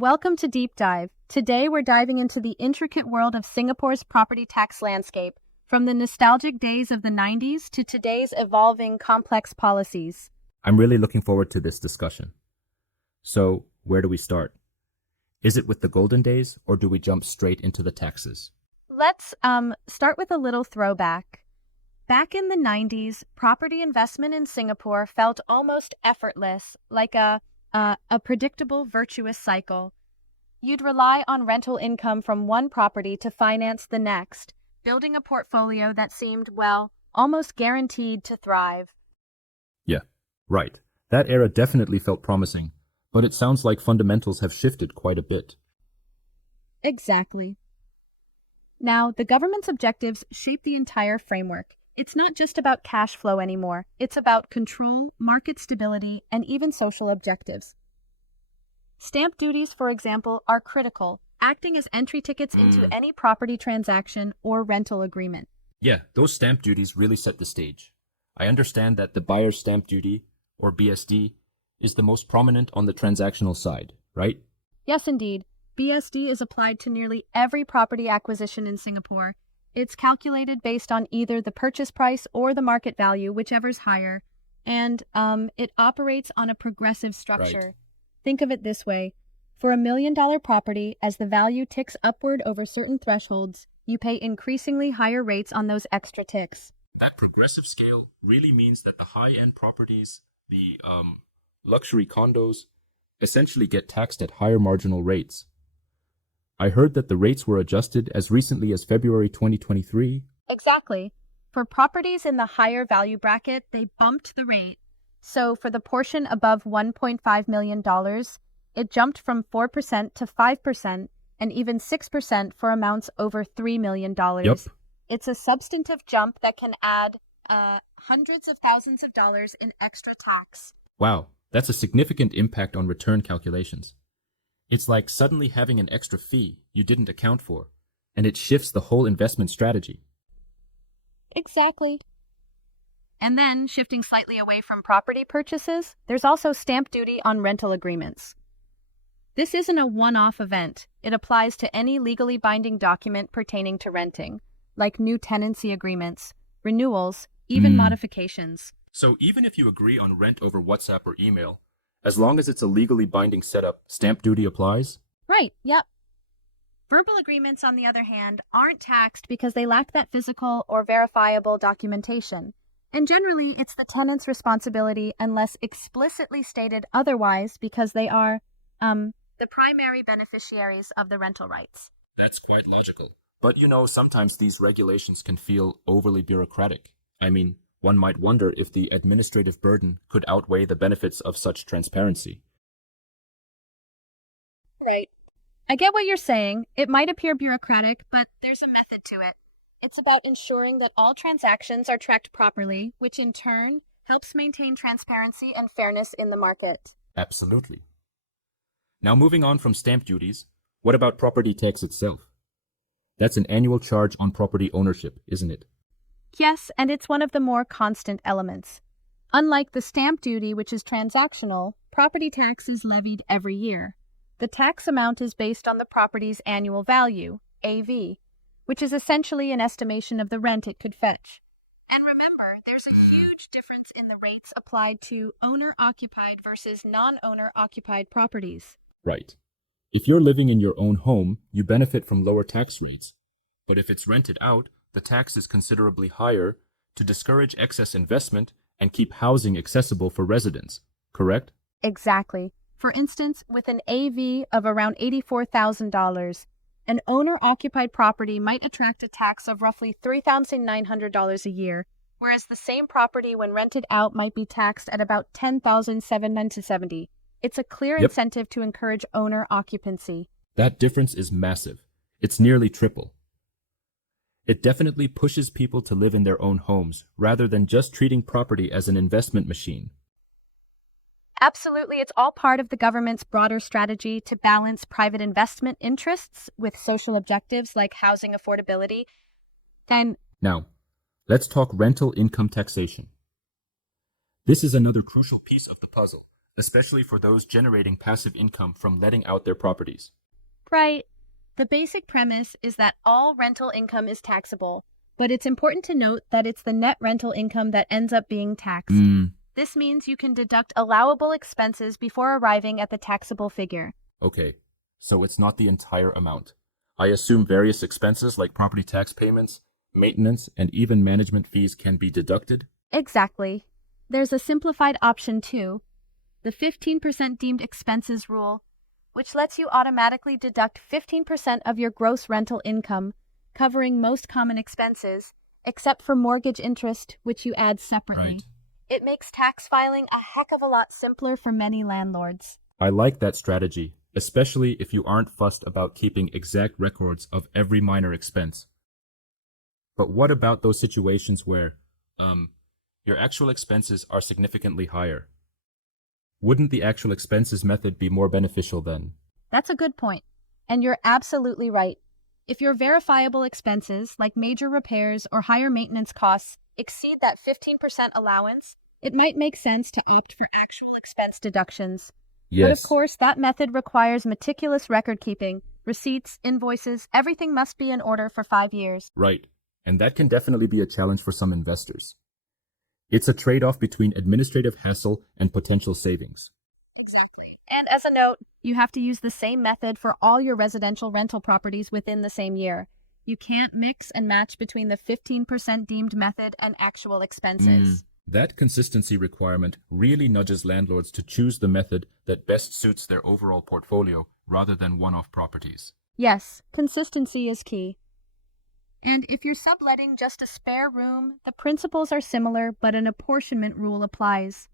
Welcome to Deep Dive. Today we're diving into the intricate world of Singapore's property tax landscape, from the nostalgic days of the 90s to today's evolving complex policies. I'm really looking forward to this discussion. So, where do we start? Is it with the golden days, or do we jump straight into the taxes? Let's start with a little throwback. Back in the 90s, property investment in Singapore felt almost effortless, like a predictable virtuous cycle. You'd rely on rental income from one property to finance the next, building a portfolio that seemed, well, almost guaranteed to thrive. Yeah, right. That era definitely felt promising, but it sounds like fundamentals have shifted quite a bit. Exactly. Now, the government's objectives shape the entire framework. It's not just about cash flow anymore. It's about control, market stability, and even social objectives. Stamp duties, for example, are critical, acting as entry tickets into any property transaction or rental agreement. Yeah, those stamp duties really set the stage. I understand that the buyer's stamp duty, or BSD, is the most prominent on the transactional side, right? Yes, indeed. BSD is applied to nearly every property acquisition in Singapore. It's calculated based on either the purchase price or the market value, whichever's higher, and it operates on a progressive structure. Right. Think of it this way. For $1 million property, as the value ticks upward over certain thresholds, you pay increasingly higher rates on those extra ticks. That progressive scale really means that the high-end properties, the luxury condos, essentially get taxed at higher marginal rates. I heard that the rates were adjusted as recently as February 2023. Exactly. For properties in the higher value bracket, they bumped the rate. So for the portion above $1.5 million, it jumped from 4% to 5% and even 6% for amounts over $3 million. Yep. It's a substantive jump that can add hundreds of thousands of dollars in extra tax. Wow, that's a significant impact on return calculations. It's like suddenly having an extra fee you didn't account for, and it shifts the whole investment strategy. Exactly. And then, shifting slightly away from property purchases, there's also stamp duty on rental agreements. This isn't a one-off event. It applies to any legally binding document pertaining to renting, like new tenancy agreements, renewals, even modifications. So even if you agree on rent over WhatsApp or email, as long as it's a legally binding setup, stamp duty applies? Right, yep. Verbal agreements, on the other hand, aren't taxed because they lack that physical or verifiable documentation. And generally, it's the tenant's responsibility unless explicitly stated otherwise because they are, the primary beneficiaries of the rental rights. That's quite logical. But sometimes these regulations can feel overly bureaucratic. I mean, one might wonder if the administrative burden could outweigh the benefits of such transparency. Right. I get what you're saying. It might appear bureaucratic, but there's a method to it. It's about ensuring that all transactions are tracked properly, which in turn helps maintain transparency and fairness in the market. Absolutely. Now moving on from stamp duties, what about property tax itself? That's an annual charge on property ownership, isn't it? Yes, and it's one of the more constant elements. Unlike the stamp duty, which is transactional, property tax is levied every year. The tax amount is based on the property's annual value, AV, which is essentially an estimation of the rent it could fetch. And remember, there's a huge difference in the rates applied to owner-occupied versus non-owner-occupied properties. Right. If you're living in your own home, you benefit from lower tax rates. But if it's rented out, the tax is considerably higher to discourage excess investment and keep housing accessible for residents, correct? Exactly. For instance, with an AV of around $84,000, an owner-occupied property might attract a tax of roughly $3,900 a year, whereas the same property when rented out might be taxed at about $10,770. It's a clear incentive to encourage owner occupancy. That difference is massive. It's nearly triple. It definitely pushes people to live in their own homes rather than just treating property as an investment machine. Absolutely, it's all part of the government's broader strategy to balance private investment interests with social objectives like housing affordability. Now, let's talk rental income taxation. This is another crucial piece of the puzzle, especially for those generating passive income from letting out their properties. Right. The basic premise is that all rental income is taxable, but it's important to note that it's the net rental income that ends up being taxed. This means you can deduct allowable expenses before arriving at the taxable figure. Okay, so it's not the entire amount. I assume various expenses like property tax payments, maintenance, and even management fees can be deducted? Exactly. There's a simplified option too, the 15% deemed expenses rule, which lets you automatically deduct 15% of your gross rental income, covering most common expenses, except for mortgage interest, which you add separately. Right. It makes tax filing a heck of a lot simpler for many landlords. I like that strategy, especially if you aren't fussed about keeping exact records of every minor expense. But what about those situations where, your actual expenses are significantly higher? Wouldn't the actual expenses method be more beneficial then? That's a good point. And you're absolutely right. If your verifiable expenses, like major repairs or higher maintenance costs, exceed that 15% allowance, it might make sense to opt for actual expense deductions. But of course, that method requires meticulous record keeping. Receipts, invoices, everything must be in order for 5 years. Right. And that can definitely be a challenge for some investors. It's a trade-off between administrative hassle and potential savings. Exactly. And as a note, you have to use the same method for all your residential rental properties within the same year. You can't mix and match between the 15% deemed method and actual expenses. That consistency requirement really nudges landlords to choose the method that best suits their overall portfolio rather than one-off properties. Yes, consistency is key. And if you're subletting just a spare room, the principles are similar, but an apportionment rule applies.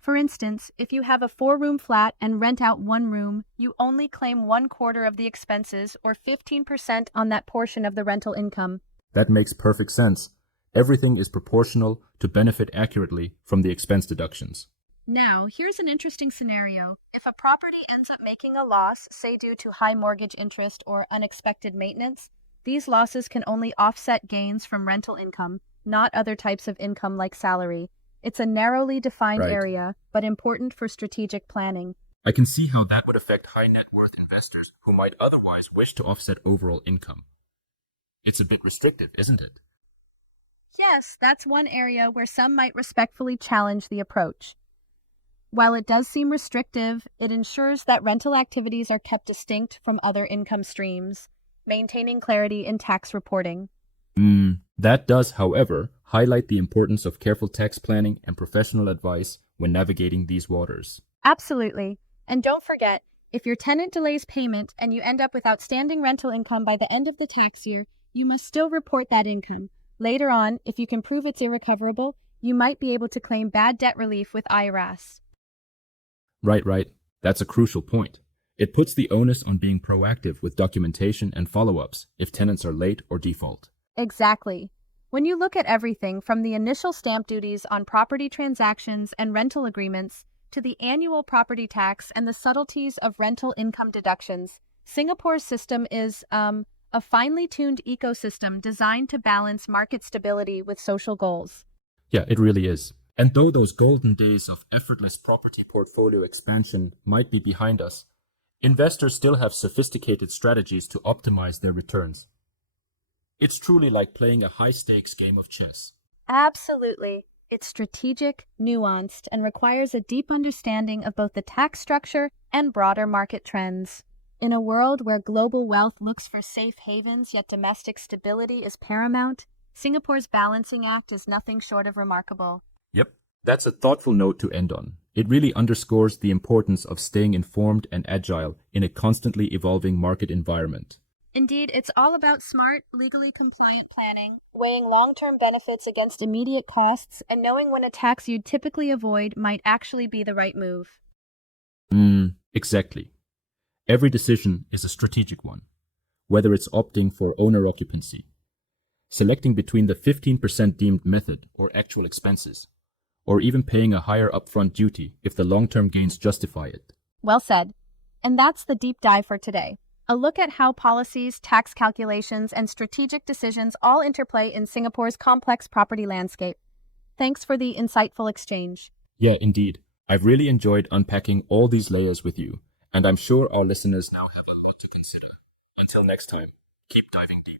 For instance, if you have a 4-room flat and rent out 1 room, you only claim 1/4 of the expenses or 15% on that portion of the rental income. That makes perfect sense. Everything is proportional to benefit accurately from the expense deductions. Now, here's an interesting scenario. If a property ends up making a loss, say due to high mortgage interest or unexpected maintenance, these losses can only offset gains from rental income, not other types of income like salary. It's a narrowly defined area, but important for strategic planning. I can see how that would affect high net worth investors who might otherwise wish to offset overall income. It's a bit restrictive, isn't it? Yes, that's one area where some might respectfully challenge the approach. While it does seem restrictive, it ensures that rental activities are kept distinct from other income streams, maintaining clarity in tax reporting. That does, however, highlight the importance of careful tax planning and professional advice when navigating these waters. Absolutely. And don't forget, if your tenant delays payment and you end up with outstanding rental income by the end of the tax year, you must still report that income. Later on, if you can prove it's irrecoverable, you might be able to claim bad debt relief with IRS. Right. That's a crucial point. It puts the onus on being proactive with documentation and follow-ups if tenants are late or default. Exactly. When you look at everything from the initial stamp duties on property transactions and rental agreements to the annual property tax and the subtleties of rental income deductions, Singapore's system is a finely tuned ecosystem designed to balance market stability with social goals. Yeah, it really is. And though those golden days of effortless property portfolio expansion might be behind us, investors still have sophisticated strategies to optimize their returns. It's truly like playing a high-stakes game of chess. Absolutely. It's strategic, nuanced, and requires a deep understanding of both the tax structure and broader market trends. In a world where global wealth looks for safe havens yet domestic stability is paramount, Singapore's balancing act is nothing short of remarkable. Yep. That's a thoughtful note to end on. It really underscores the importance of staying informed and agile in a constantly evolving market environment. Indeed, it's all about smart, legally compliant planning, weighing long-term benefits against immediate costs, and knowing when a tax you'd typically avoid might actually be the right move. Exactly. Every decision is a strategic one, whether it's opting for owner occupancy, selecting between the 15% deemed method or actual expenses, or even paying a higher upfront duty if the long-term gains justify it. Well said. And that's the deep dive for today. A look at how policies, tax calculations, and strategic decisions all interplay in Singapore's complex property landscape. Thanks for the insightful exchange. Yeah, indeed. I've really enjoyed unpacking all these layers with you, and I'm sure our listeners now have a lot to consider. Until next time, keep diving deep.